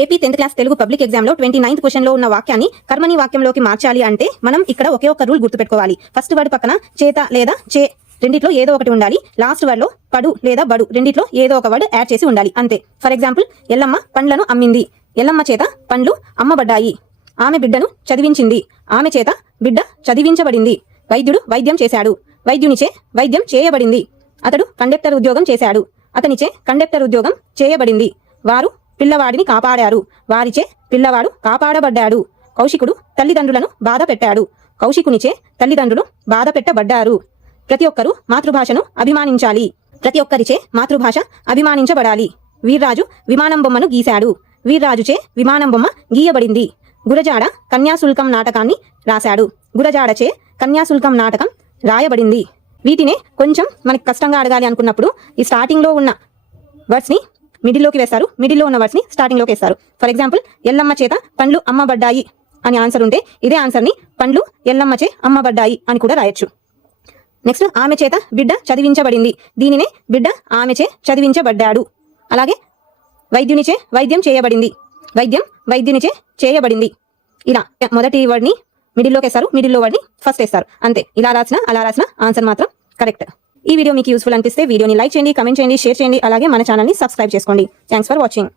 AP 10th class Telugu public exam లో 29th question లో ఉన్న వాక్యాన్ని కర్మని వాక్యంలోకి మార్చాలి అంటే మనం ఇక్కడ ఒకే ఒక రూల్ గుర్తుపెట్టుకోవాలి. ఫస్ట్ వర్డ్ పక్కన చేత లేదా చే రెండిట్లో ఏదో ఒకటి ఉండాలి. లాస్ట్ వర్డ్ లో పడు లేదా బడు రెండిట్లో ఏదో ఒక వర్డ్ యాడ్ చేసి ఉండాలి అంతే. ఫర్ ఎగ్జాంపుల్, ఎల్లమ్మ పండ్లను అమ్మింది. ఎల్లమ్మ చేత పండ్లు అమ్మబడ్డాయి. ఆమె బిడ్డను చదివించింది. ఆమె చేత బిడ్డ చదివించబడింది. వైద్యుడు వైద్యం చేశాడు. వైద్యునిచే వైద్యం చేయబడింది. అతడు కండక్టర్ ఉద్యోగం చేశాడు. అతనిచే కండక్టర్ ఉద్యోగం చేయబడింది. వారు పిల్లవాడిని కాపాడారు. వారిచే పిల్లవాడు కాపాడబడ్డాడు. కౌశికుడు తల్లిదండ్రులను బాధ పెట్టాడు. కౌశికునిచే తల్లిదండ్రులు బాధ పెట్టబడ్డారు. ప్రతి ఒక్కరూ మాతృభాషను అభిమానించాలి. ప్రతి ఒక్కరిచే మాతృభాష అభిమానించబడాలి. వీర్రాజు విమానం బొమ్మను గీశాడు. వీర్రాజుచే విమానం బొమ్మ గీయబడింది. గురజాడ కన్యాశుల్కం నాటకాన్ని రాశాడు. గురజాడచే కన్యాశుల్కం నాటకం రాయబడింది. వీటినే కొంచెం మనకి కష్టంగా అడగాలి అనుకున్నప్పుడు ఈ స్టార్టింగ్లో ఉన్న వర్డ్స్ని మిడిల్లోకి వేస్తారు. మిడిల్లో ఉన్న వర్డ్స్ని స్టార్టింగ్లోకి వేస్తారు. ఫర్ ఎగ్జాంపుల్, ఎల్లమ్మ చేత పండ్లు అమ్మబడ్డాయి అని ఆన్సర్ ఉంటే ఇదే ఆన్సర్ని పండ్లు ఎల్లమ్మచే అమ్మబడ్డాయి అని కూడా రాయొచ్చు. నెక్స్ట్, ఆమె చేత బిడ్డ చదివించబడింది. దీనినే బిడ్డ ఆమెచే చదివించబడ్డాడు. అలాగే వైద్యునిచే వైద్యం చేయబడింది. వైద్యం వైద్యునిచే చేయబడింది. ఇలా మొదటి వర్డ్ని మిడిల్లోకి వేస్తారు, మిడిల్లో వర్డ్ని ఫస్ట్ వేస్తారు అంతే. ఇలా రాసిన అలా రాసిన ఆన్సర్ మాత్రం కరెక్ట్. ఈ వీడియో మీకు యూస్ఫుల్ అనిపిస్తే వీడియోని లైక్ చేయండి, కమెంట్ చేయండి, షేర్ చేయండి. అలాగే మన ఛానల్ని సబ్స్క్రైబ్ చేసుకోండి. Thanks for watching.